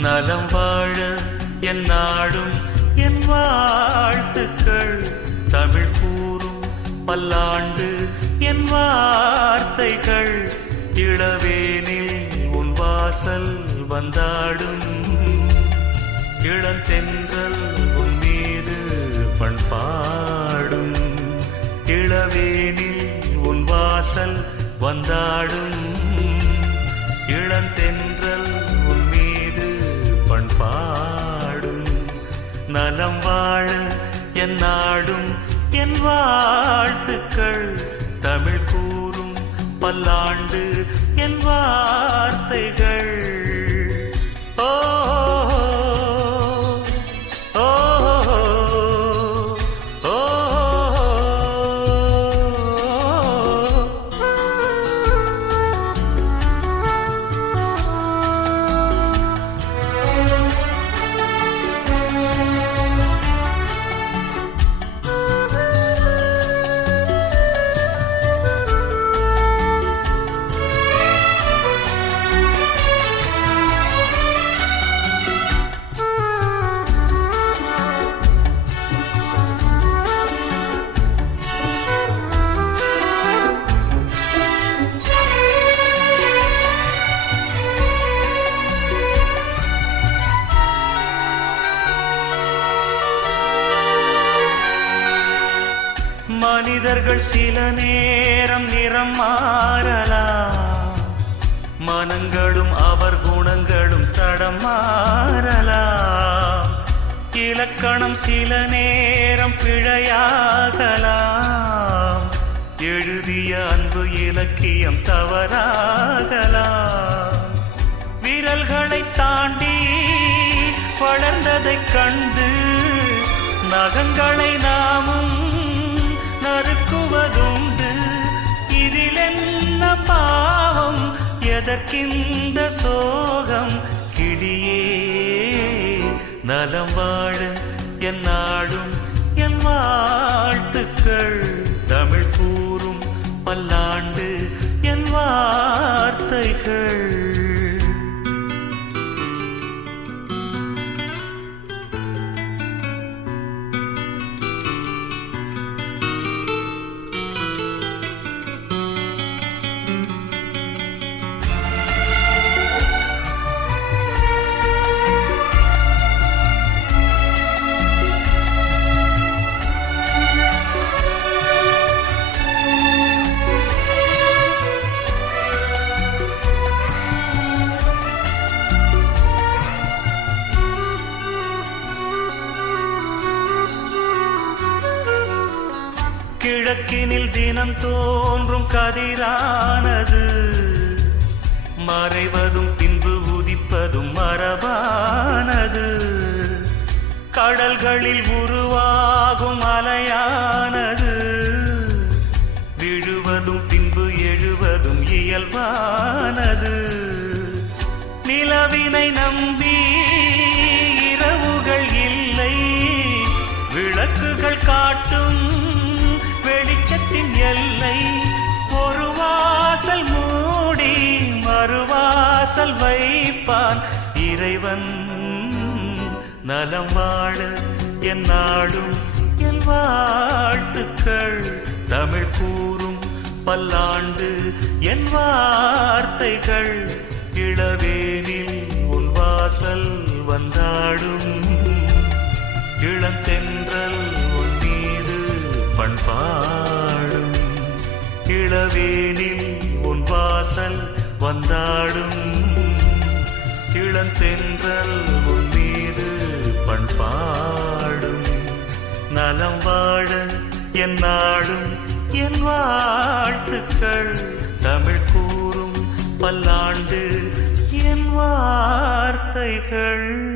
நலம் வாழ என் நாடும் என் வாழ்த்துக்கள். தமிழ் கூறும் பல்லாண்டு என் வார்த்தைகள். இளவேனில் உன் வாசல் வந்தாடும். இளந்தென்றல் உன் மீது பண்பாடும். இளவேனில் உன் வாசல் வந்தாடும். இளந்தென்றல் உன் மீது பண்பாடும். நலம் வாழ என் நாடும் என் வாழ்த்துக்கள். தமிழ் கூறும் பல்லாண்டு என் வார்த்தைகள். ஓ மனிதர்கள் சில நேரம் நிறம் மாறலாம். மனங்களும் அவர் குணங்களும் தடம் மாறலாம். இலக்கணம் சில நேரம் பிழையாகலாம். எழுதிய அன்பு இலக்கியம் தவறாகலாம். விரல்களை தாண்டி வளர்ந்ததைக் கண்டு நகங்களை நாமும் நறுக்குவதுண்டு. இதில் என்ன பாவம், எதற்கிந்த சோகம்? கிளியே நலம் வாழ என் நாடும் என் வாழ்த்துக்கள். தமிழ் கூறும் பல்லாண்டு என் வார்த்தைகள். கிழக்கினில் தினம் தோன்றும் கதிரானது மறைவதும் பின்பு உதிப்பதும் மரபானது. கடல்களில் உருவாகும் அலையானது விழுவதும் பின்பு எழுவதும் இயல்பானது. நிலவினை நம்பி இரவுகள் இல்லை. விளக்குகள் காட்டும் வெளிச்சத்தின் எல்லை. ஒரு வாசல் மூடி மறுவாசல் வைப்பான் இறைவன். நலம் வாழ என் நாடும் என் வாழ்த்துக்கள். தமிழ் கூறும் பல்லாண்டு என் வார்த்தைகள். இளவேனில் உன் வாசல் வந்தாடும். இளந்தென்றல் உன் மீது பண்பாடும். இளவேனில் உன் வாசல் வந்தாடும். இளந்தென்றல் உன் மீது பண்பாடும். நலம் வாழ என் நாடும் என் வாழ்த்துக்கள். தமிழ் கூறும் பல்லாண்டு என் வார்த்தைகள்.